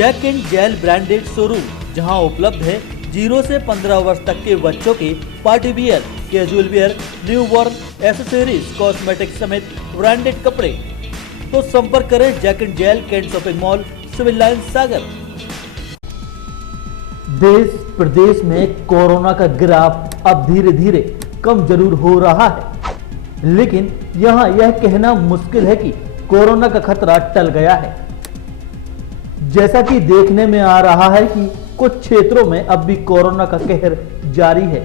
Jack and Jill branded showroom, जहां उपलब्ध है 0 से 15 वर्ष तक के बच्चों के party wear, casual wear, new born, accessories, cosmetics समेत ब्रांडेड कपड़े। तो संपर्क करें Jack and Jill, cantt shopping mall, civil line, Sagar. देश प्रदेश में कोरोना का ग्राफ अब धीरे धीरे कम जरूर हो रहा है, लेकिन यहां यह कहना मुश्किल है कि कोरोना का खतरा टल गया है। जैसा कि देखने में आ रहा है कि कुछ क्षेत्रों में अब भी कोरोना का कहर जारी है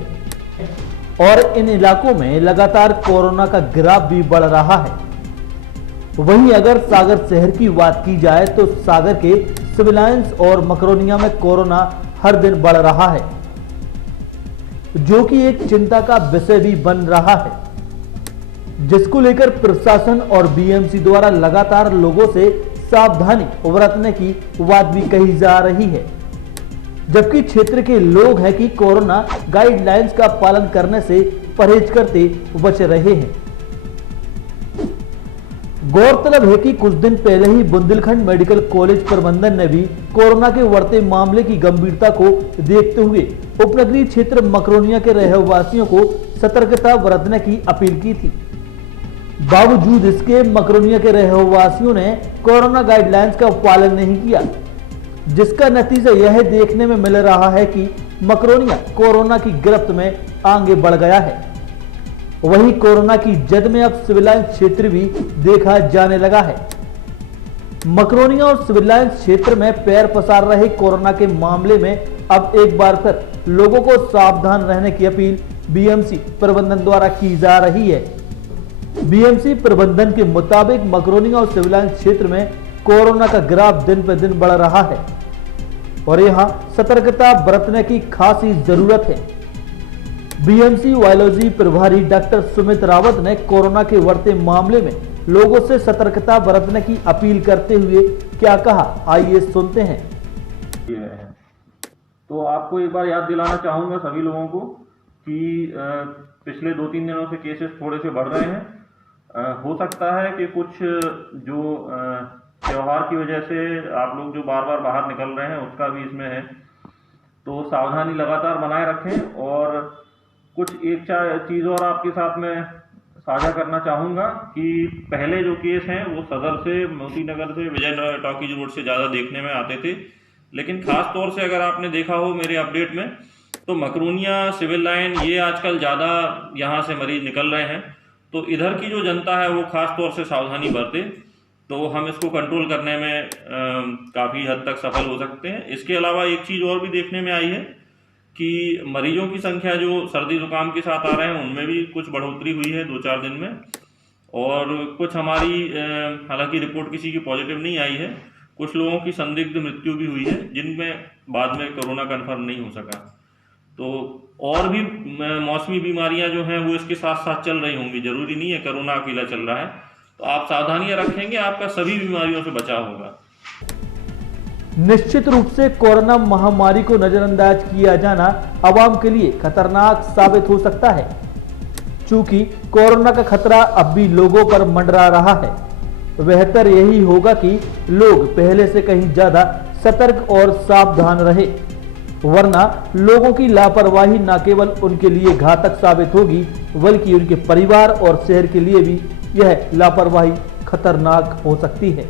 और इन इलाकों में लगातार कोरोना का ग्राफ भी बढ़ रहा है। वहीं अगर सागर शहर की बात की जाए तो सागर के सिविल लाइंस और मकरोनिया में कोरोना हर दिन बढ़ रहा है, जो कि एक चिंता का विषय भी बन रहा है, जिसको लेकर प्रशासन और बीएमसी द्वारा लगातार लोगों से सावधानी बरतने की बात भी कही जा रही है। जबकि क्षेत्र के लोग हैं कि कोरोना गाइडलाइंस का पालन करने से परहेज करते बच रहे हैं। गौरतलब है कि कुछ दिन पहले ही बुंदेलखंड मेडिकल कॉलेज प्रबंधन ने भी कोरोना के बढ़ते मामले की गंभीरता को देखते हुए उपनगरीय क्षेत्र मकरोनिया के रहवासियों को सतर्कता बरतने की अपील की थी। बावजूद इसके मकरोनिया के रहवासियों ने कोरोना गाइडलाइंस का पालन नहीं किया, जिसका नतीजा यह देखने में मिल रहा है कि मकरोनिया कोरोना की गिरफ्त में आगे बढ़ गया है। वहीं कोरोना की जद में अब सिविल लाइन क्षेत्र भी देखा जाने लगा है। मकरोनिया और सिविल लाइन क्षेत्र में पैर पसार रहे कोरोना के मामले में अब एक बार फिर लोगों को सावधान रहने की अपील बीएमसी प्रबंधन द्वारा की जा रही है। बीएमसी प्रबंधन के मुताबिक मकरोनिया और सिविल लाइन क्षेत्र में कोरोना का ग्राफ दिन पर दिन बढ़ रहा है और यहां सतर्कता बरतने की खासी जरूरत है। बीएमसी वायरोलॉजी प्रभारी डॉक्टर सुमित रावत ने कोरोना के बढ़ते मामले में लोगों से सतर्कता बरतने की अपील करते हुए क्या कहा, आइए सुनते हैं। तो आपको एक बार याद दिलाना चाहूंगा सभी लोगों को कि पिछले 2-3 दिनों से केसेस थोड़े से बढ़ रहे हैं। हो सकता है कि कुछ जो त्योहार की वजह से आप लोग जो बार बार बाहर निकल रहे हैं उसका भी इसमें है, तो सावधानी लगातार बनाए रखें। और कुछ एक चीज़ और आपके साथ में साझा करना चाहूँगा कि पहले जो केस हैं वो सदर से, मोती नगर से, विजय टॉकीज रोड से ज़्यादा देखने में आते थे, लेकिन ख़ास तौर से अगर आपने देखा हो मेरे अपडेट में तो मकरोनिया, सिविल लाइन, ये आजकल ज़्यादा यहाँ से मरीज निकल रहे हैं। तो इधर की जो जनता है वो ख़ास तौर से सावधानी बरते तो हम इसको कंट्रोल करने में काफ़ी हद तक सफल हो सकते हैं। इसके अलावा एक चीज़ और भी देखने में आई है कि मरीजों की संख्या जो सर्दी जुकाम के साथ आ रहे हैं उनमें भी कुछ बढ़ोतरी हुई है 2-4 दिन में। और कुछ हमारी हालांकि रिपोर्ट किसी की पॉजिटिव नहीं आई है, कुछ लोगों की संदिग्ध मृत्यु भी हुई है जिनमें बाद में कोरोना कन्फर्म नहीं हो सका। तो और भी मौसमी बीमारियां जो हैं वो इसके साथ साथ चल रही होंगी, जरूरी नहीं है कोरोना अकेला चल रहा है। तो आप सावधानियां रखेंगे, आपका सभी बीमारियों से बचाव होगा। निश्चित रूप से कोरोना महामारी को नजरअंदाज किया जाना आवाम के लिए खतरनाक साबित हो सकता है, चूंकि कोरोना का खतरा अब भी लोगों पर मंडरा रहा है। बेहतर यही होगा कि लोग पहले से कहीं ज्यादा सतर्क और सावधान रहे, वरना लोगों की लापरवाही न केवल उनके लिए घातक साबित होगी बल्कि उनके परिवार और शहर के लिए भी यह लापरवाही खतरनाक हो सकती है।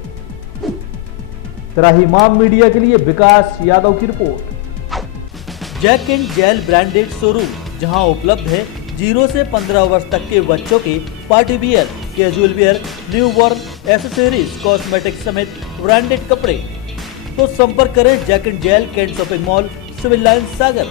तराहिमाम मीडिया के लिए विकास यादव की रिपोर्ट। Jack and Jill branded showroom, जहां उपलब्ध है 0 से 15 वर्ष तक के बच्चों के party wear, casual wear, new born, accessories, cosmetics समेत ब्रांडेड कपड़े। तो संपर्क करें Jack and Jill, cantt shopping mall, civil line, Sagar.